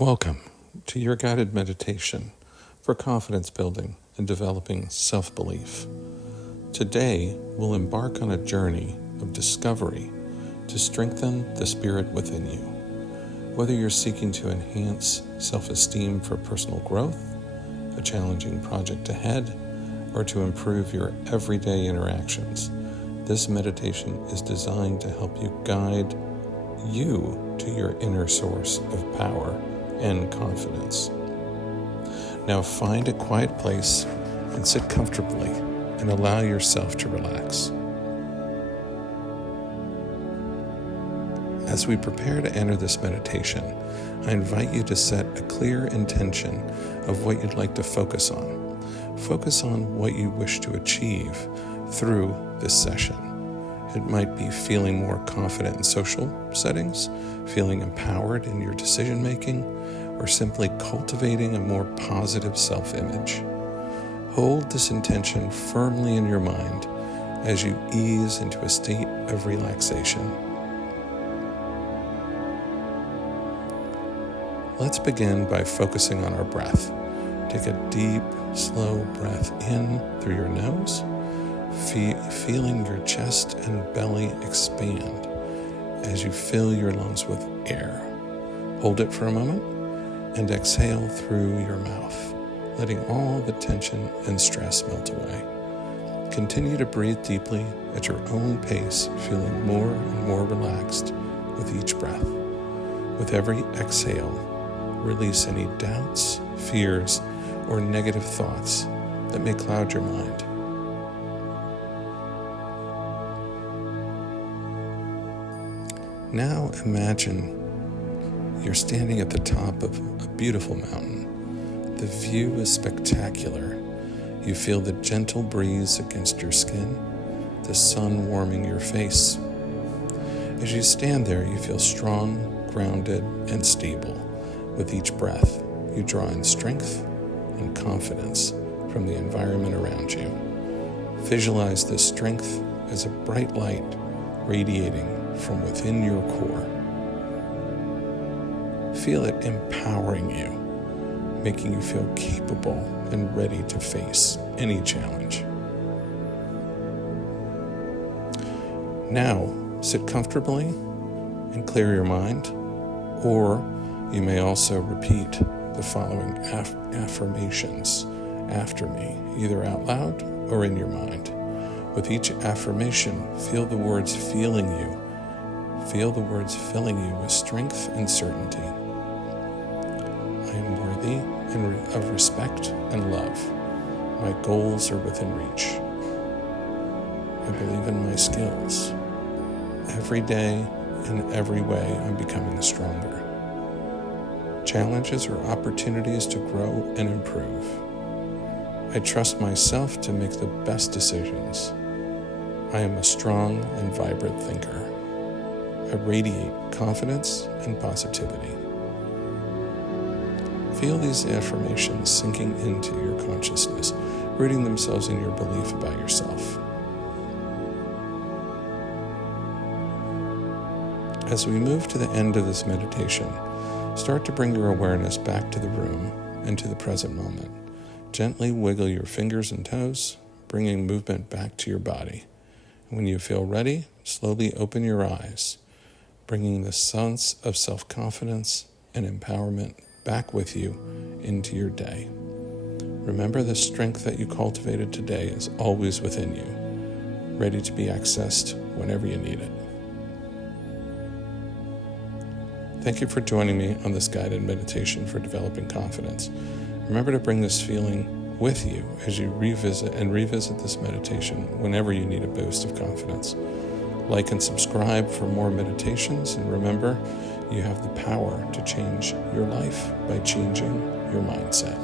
Welcome to your guided meditation for confidence building and developing self-belief. Today, we'll embark on a journey of discovery to strengthen the spirit within you. Whether you're seeking to enhance self-esteem for personal growth, a challenging project ahead, or to improve your everyday interactions, this meditation is designed to help you guide you to your inner source of power and confidence. Now find a quiet place and sit comfortably and allow yourself to relax. As we prepare to enter this meditation, I invite you to set a clear intention of what you'd like to focus on. Focus on what you wish to achieve through this session. It might be feeling more confident in social settings, feeling empowered in your decision-making, or simply cultivating a more positive self-image. Hold this intention firmly in your mind as you ease into a state of relaxation. Let's begin by focusing on our breath. Take a deep, slow breath in through your nose, feeling your chest and belly expand as you fill your lungs with air. Hold it for a moment and exhale through your mouth, letting all the tension and stress melt away. Continue to breathe deeply at your own pace, feeling more and more relaxed with each breath. With every exhale, release any doubts, fears, or negative thoughts that may cloud your mind. Now imagine you're standing at the top of a beautiful mountain. The view is spectacular. You feel the gentle breeze against your skin, the sun warming your face. As you stand there, you feel strong, grounded, and stable. With each breath, you draw in strength and confidence from the environment around you. Visualize this strength as a bright light radiating from within your core. Feel it empowering you, making you feel capable and ready to face any challenge. Now, sit comfortably and clear your mind, or you may also repeat the following affirmations after me, either out loud or in your mind. With each affirmation, feel the words filling you with strength and certainty. I am worthy of respect and love. My goals are within reach. I believe in my skills. Every day, in every way, I'm becoming stronger. Challenges are opportunities to grow and improve. I trust myself to make the best decisions. I am a strong and vibrant thinker. I radiate confidence and positivity. Feel these affirmations sinking into your consciousness, rooting themselves in your belief about yourself. As we move to the end of this meditation, start to bring your awareness back to the room and to the present moment. Gently wiggle your fingers and toes, bringing movement back to your body. When you feel ready, slowly open your eyes, bringing the sense of self-confidence and empowerment back with you into your day. Remember, the strength that you cultivated today is always within you, ready to be accessed whenever you need it. Thank you for joining me on this guided meditation for developing confidence. Remember to bring this feeling with you as you revisit this meditation whenever you need a boost of confidence. Like and subscribe for more meditations, and remember, you have the power to change your life by changing your mindset.